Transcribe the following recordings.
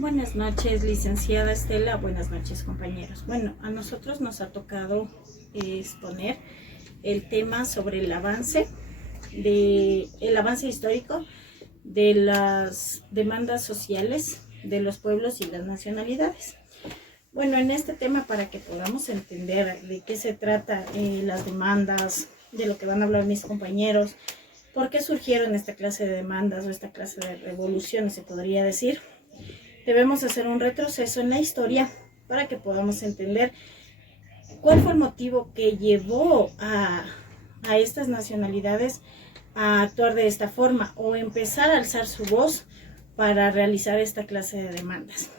Buenas noches, licenciada Estela. Buenas noches, compañeros. Bueno, a nosotros nos ha tocado exponer el tema sobre el avance histórico de las demandas sociales de los pueblos y las nacionalidades. Bueno, en este tema, para que podamos entender de qué se trata las demandas, de lo que van a hablar mis compañeros, por qué surgieron esta clase de demandas o esta clase de revoluciones, se podría decir, debemos hacer un retroceso en la historia para que podamos entender cuál fue el motivo que llevó a estas nacionalidades a actuar de esta forma o empezar a alzar su voz para realizar esta clase de demandas.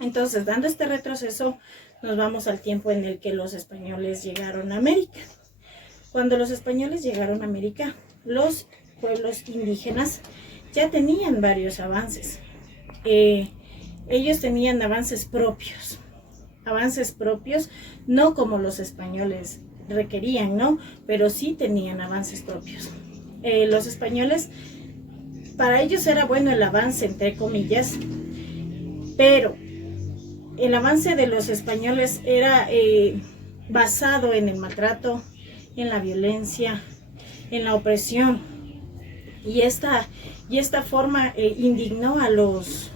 Entonces, dando este retroceso, nos vamos al tiempo en el que los españoles llegaron a América. Cuando los españoles llegaron a América, los pueblos indígenas ya tenían varios avances. Ellos tenían avances propios, no como los españoles requerían, ¿no? Pero sí tenían avances propios. Los españoles, para ellos era bueno el avance, entre comillas, pero el avance de los españoles era basado en el maltrato, en la violencia, en la opresión, y esta forma indignó a los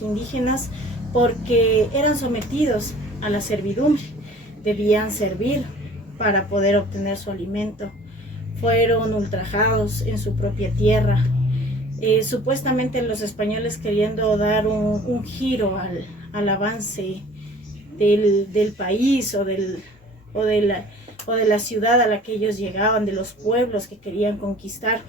indígenas porque eran sometidos a la servidumbre, debían servir para poder obtener su alimento, fueron ultrajados en su propia tierra, supuestamente los españoles queriendo dar un giro al avance del país o de la ciudad a la que ellos llegaban, de los pueblos que querían conquistar.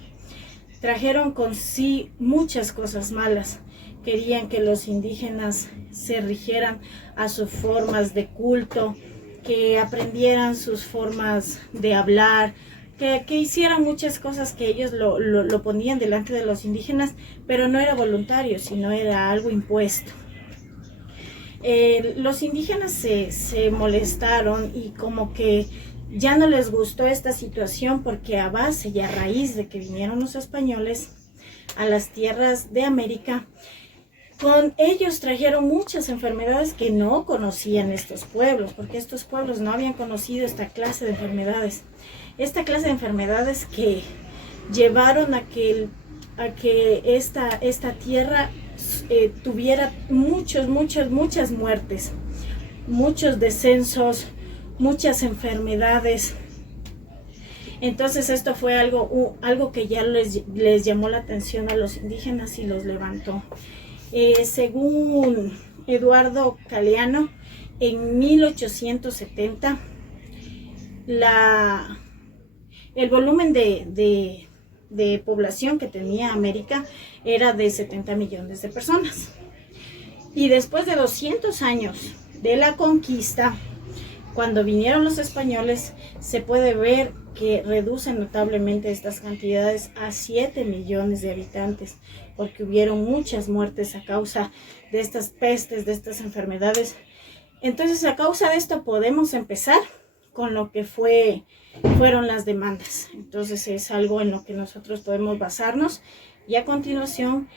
Trajeron con sí muchas cosas malas. Querían que los indígenas se rigieran a sus formas de culto, que aprendieran sus formas de hablar, que hicieran muchas cosas que ellos lo ponían delante de los indígenas, pero no era voluntario, sino era algo impuesto. Los indígenas se molestaron y como que ya no les gustó esta situación, porque a base y a raíz de que vinieron los españoles a las tierras de América, con ellos trajeron muchas enfermedades que no conocían estos pueblos, porque estos pueblos no habían conocido esta clase de enfermedades. Esta clase de enfermedades que llevaron a que esta tierra tuviera muchas muertes, muchos descensos, muchas enfermedades. Entonces esto fue algo que ya les llamó la atención a los indígenas y los levantó. Según Eduardo Galeano, en 1870 el volumen de población que tenía América era de 70 millones de personas. Y después de 200 años de la conquista, cuando vinieron los españoles, se puede ver que reducen notablemente estas cantidades a 7 millones de habitantes, porque hubieron muchas muertes a causa de estas pestes, de estas enfermedades. Entonces, a causa de esto podemos empezar con lo que fueron las demandas. Entonces, es algo en lo que nosotros podemos basarnos, y a continuación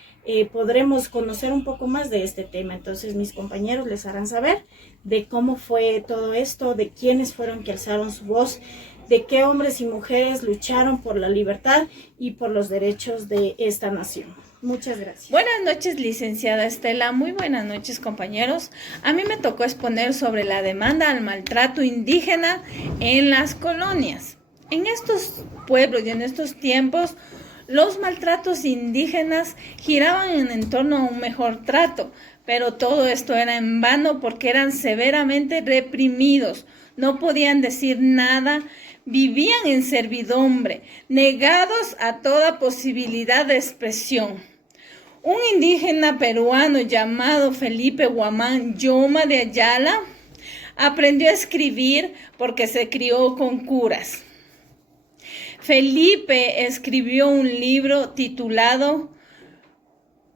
podremos conocer un poco más de este tema. Entonces, mis compañeros les harán saber de cómo fue todo esto, de quiénes fueron que alzaron su voz, de qué hombres y mujeres lucharon por la libertad y por los derechos de esta nación. Muchas gracias. Buenas noches, licenciada Estela. Muy buenas noches, compañeros. A mí me tocó exponer sobre la demanda al maltrato indígena en las colonias. En estos pueblos y en estos tiempos, los maltratos indígenas giraban en torno a un mejor trato, pero todo esto era en vano porque eran severamente reprimidos, no podían decir nada, vivían en servidumbre, negados a toda posibilidad de expresión. Un indígena peruano llamado Felipe Guamán Yoma de Ayala aprendió a escribir porque se crió con curas. Felipe escribió un libro titulado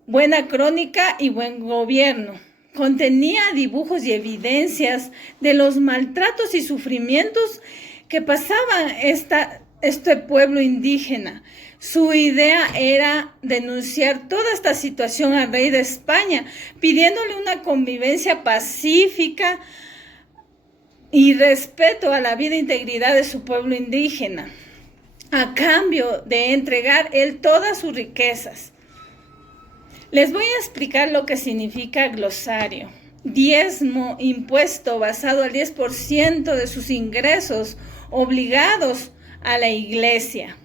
Buena Crónica y Buen Gobierno. Contenía dibujos y evidencias de los maltratos y sufrimientos que pasaban este pueblo indígena. Su idea era denunciar toda esta situación al rey de España, pidiéndole una convivencia pacífica y respeto a la vida e integridad de su pueblo indígena, a cambio de entregar él todas sus riquezas. Les voy a explicar lo que significa glosario. Diezmo, impuesto basado al 10% de sus ingresos obligados a la iglesia.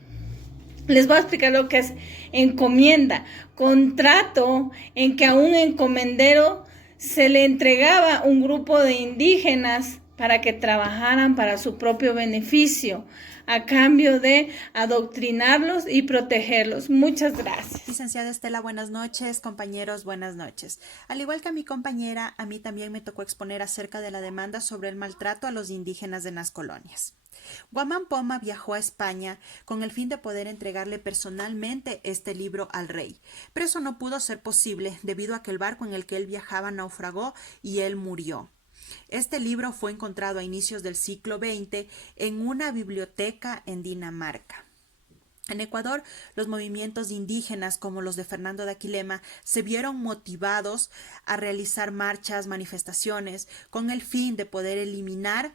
Les voy a explicar lo que es encomienda, contrato en que a un encomendero se le entregaba un grupo de indígenas para que trabajaran para su propio beneficio, a cambio de adoctrinarlos y protegerlos. Muchas gracias. Licenciada Estela, buenas noches. Compañeros, buenas noches. Al igual que a mi compañera, a mí también me tocó exponer acerca de la demanda sobre el maltrato a los indígenas en las colonias. Guamán Poma viajó a España con el fin de poder entregarle personalmente este libro al rey, pero eso no pudo ser posible debido a que el barco en el que él viajaba naufragó y él murió. Este libro fue encontrado a inicios del siglo XX en una biblioteca en Dinamarca. En Ecuador, los movimientos indígenas como los de Fernando de Aquilema se vieron motivados a realizar marchas, manifestaciones, con el fin de poder eliminar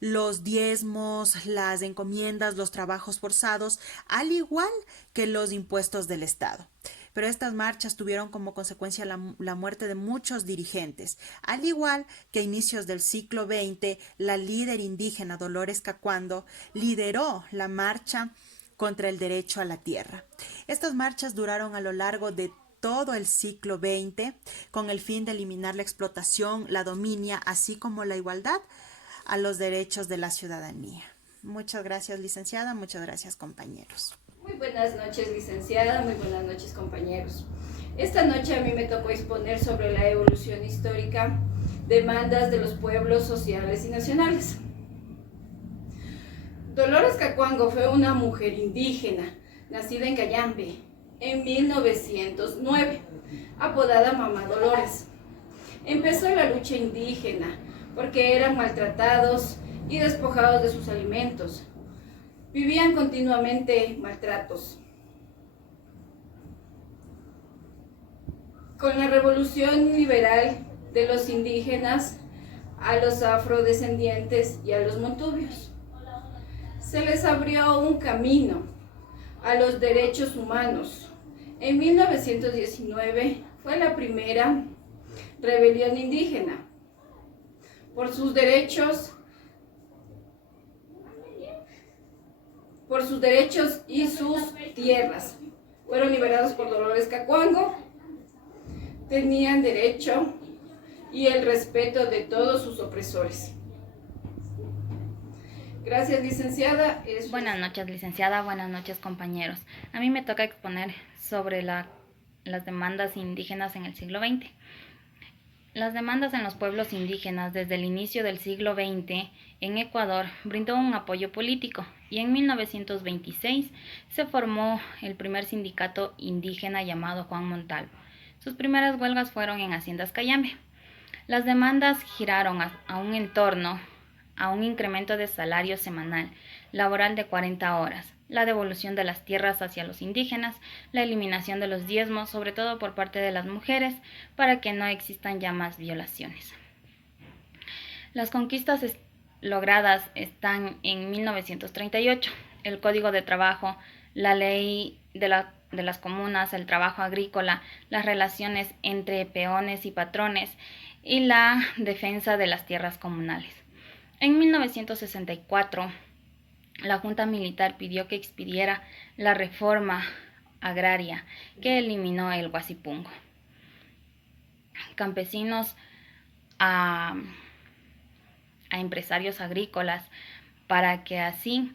los diezmos, las encomiendas, los trabajos forzados, al igual que los impuestos del Estado. Pero estas marchas tuvieron como consecuencia la muerte de muchos dirigentes, al igual que a inicios del siglo XX, la líder indígena Dolores Cacuando lideró la marcha contra el derecho a la tierra. Estas marchas duraron a lo largo de todo el siglo XX con el fin de eliminar la explotación, la dominia, así como la igualdad a los derechos de la ciudadanía. Muchas gracias, licenciada. Muchas gracias, compañeros. Muy buenas noches, licenciada. Muy buenas noches, compañeros. Esta noche a mí me tocó exponer sobre la evolución histórica, demandas de los pueblos sociales y nacionales. Dolores Cacuango fue una mujer indígena, nacida en Cayambe en 1909, apodada Mamá Dolores. Empezó la lucha indígena porque eran maltratados y despojados de sus alimentos. Vivían continuamente maltratos. Con la revolución liberal de los indígenas, a los afrodescendientes y a los montubios, se les abrió un camino a los derechos humanos. En 1919 fue la primera rebelión indígena por sus derechos y sus tierras. Fueron liberados por Dolores Cacuango. Tenían derecho y el respeto de todos sus opresores. Gracias, licenciada. Buenas noches, licenciada. Buenas noches, compañeros. A mí me toca exponer sobre las demandas indígenas en el siglo XX. Las demandas en los pueblos indígenas desde el inicio del siglo XX en Ecuador brindó un apoyo político y en 1926 se formó el primer sindicato indígena llamado Juan Montalvo. Sus primeras huelgas fueron en Haciendas Cayambe. Las demandas giraron a un entorno a un incremento de salario semanal laboral de 40 horas, la devolución de las tierras hacia los indígenas, la eliminación de los diezmos, sobre todo por parte de las mujeres, para que no existan ya más violaciones. Las conquistas logradas están en 1938, el Código de Trabajo, la ley de las comunas, el trabajo agrícola, las relaciones entre peones y patrones y la defensa de las tierras comunales. En 1964, la Junta Militar pidió que expidiera la reforma agraria que eliminó el Guasipungo. Campesinos a empresarios agrícolas para que así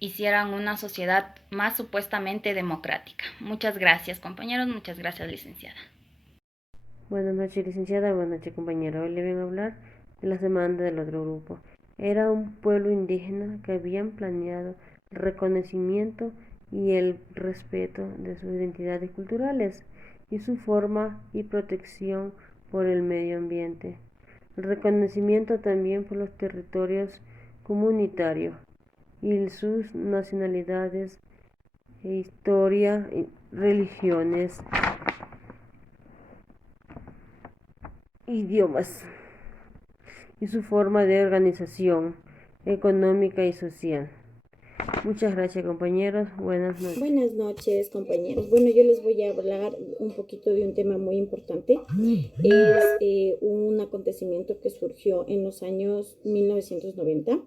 hicieran una sociedad más supuestamente democrática. Muchas gracias, compañeros. Muchas gracias, licenciada. Buenas noches, licenciada. Buenas noches, compañero. Hoy le vengo a hablar de las demandas del otro grupo. Era un pueblo indígena que habían planeado el reconocimiento y el respeto de sus identidades culturales y su forma y protección por el medio ambiente. El reconocimiento también por los territorios comunitarios y sus nacionalidades, historia, religiones, idiomas y su forma de organización económica y social. Muchas gracias, compañeros. Buenas noches. Buenas noches, compañeros. Bueno, yo les voy a hablar un poquito de un tema muy importante. Es un acontecimiento que surgió en los años 1990.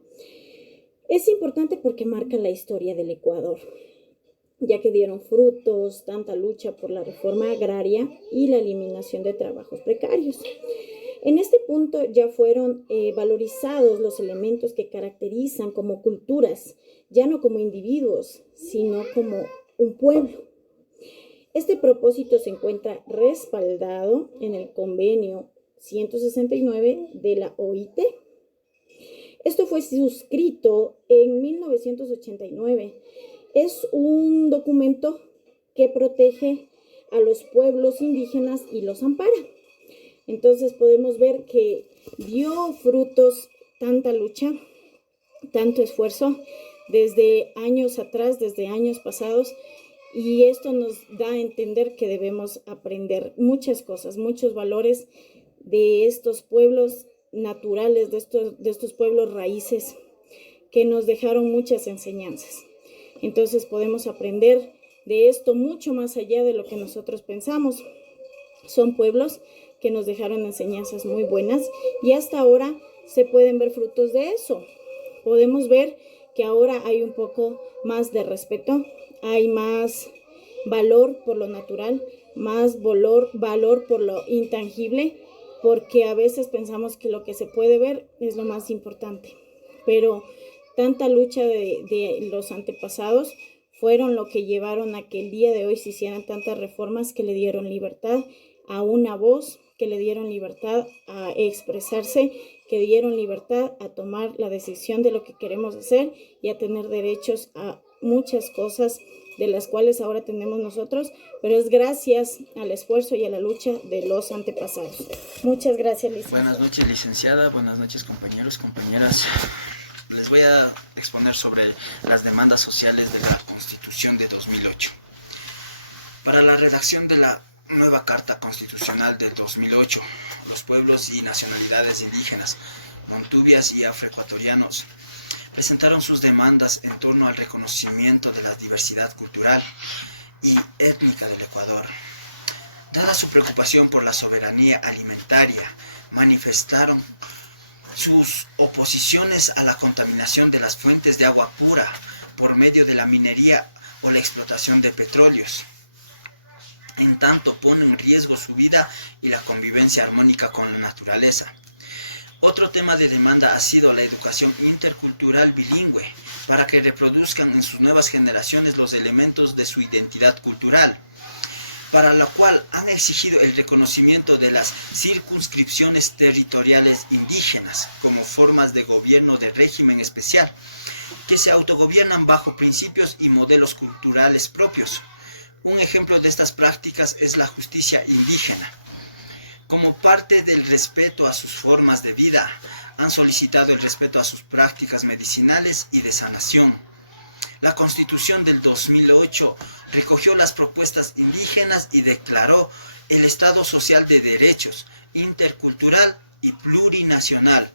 Es importante porque marca la historia del Ecuador, ya que dieron frutos tanta lucha por la reforma agraria y la eliminación de trabajos precarios. En este punto ya fueron valorizados los elementos que caracterizan como culturas, ya no como individuos, sino como un pueblo. Este propósito se encuentra respaldado en el convenio 169 de la OIT. Esto fue suscrito en 1989. Es un documento que protege a los pueblos indígenas y los ampara. Entonces podemos ver que dio frutos tanta lucha, tanto esfuerzo desde años atrás, desde años pasados, y esto nos da a entender que debemos aprender muchas cosas, muchos valores de estos pueblos naturales, de estos pueblos raíces que nos dejaron muchas enseñanzas. Entonces podemos aprender de esto mucho más allá de lo que nosotros pensamos. Son pueblos que nos dejaron enseñanzas muy buenas y hasta ahora se pueden ver frutos de eso. Podemos ver que ahora hay un poco más de respeto, hay más valor por lo natural, más valor por lo intangible, porque a veces pensamos que lo que se puede ver es lo más importante. Pero tanta lucha de los antepasados fueron lo que llevaron a que el día de hoy se hicieran tantas reformas que le dieron libertad a una voz, que le dieron libertad a expresarse, que dieron libertad a tomar la decisión de lo que queremos hacer y a tener derechos a muchas cosas de las cuales ahora tenemos nosotros, pero es gracias al esfuerzo y a la lucha de los antepasados. Muchas gracias, licenciada. Buenas noches, licenciada. Buenas noches, compañeros, compañeras. Les voy a exponer sobre las demandas sociales de la Constitución de 2008. Para la redacción de la nueva Carta Constitucional de 2008, los pueblos y nacionalidades indígenas, montubias y afroecuatorianos presentaron sus demandas en torno al reconocimiento de la diversidad cultural y étnica del Ecuador. Dada su preocupación por la soberanía alimentaria, manifestaron sus oposiciones a la contaminación de las fuentes de agua pura por medio de la minería o la explotación de petróleos. En tanto, pone en riesgo su vida y la convivencia armónica con la naturaleza. Otro tema de demanda ha sido la educación intercultural bilingüe, para que reproduzcan en sus nuevas generaciones los elementos de su identidad cultural, para lo cual han exigido el reconocimiento de las circunscripciones territoriales indígenas como formas de gobierno de régimen especial, que se autogobiernan bajo principios y modelos culturales propios. Un ejemplo de estas prácticas es la justicia indígena. Como parte del respeto a sus formas de vida, han solicitado el respeto a sus prácticas medicinales y de sanación. La Constitución del 2008 recogió las propuestas indígenas y declaró el Estado social de derechos, intercultural y plurinacional.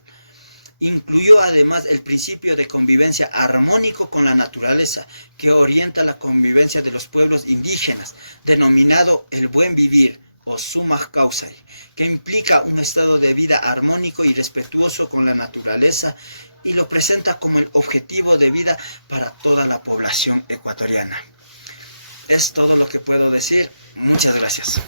Incluyó además el principio de convivencia armónico con la naturaleza, que orienta la convivencia de los pueblos indígenas, denominado el buen vivir o sumaj causai, que implica un estado de vida armónico y respetuoso con la naturaleza, y lo presenta como el objetivo de vida para toda la población ecuatoriana. Es todo lo que puedo decir. Muchas gracias.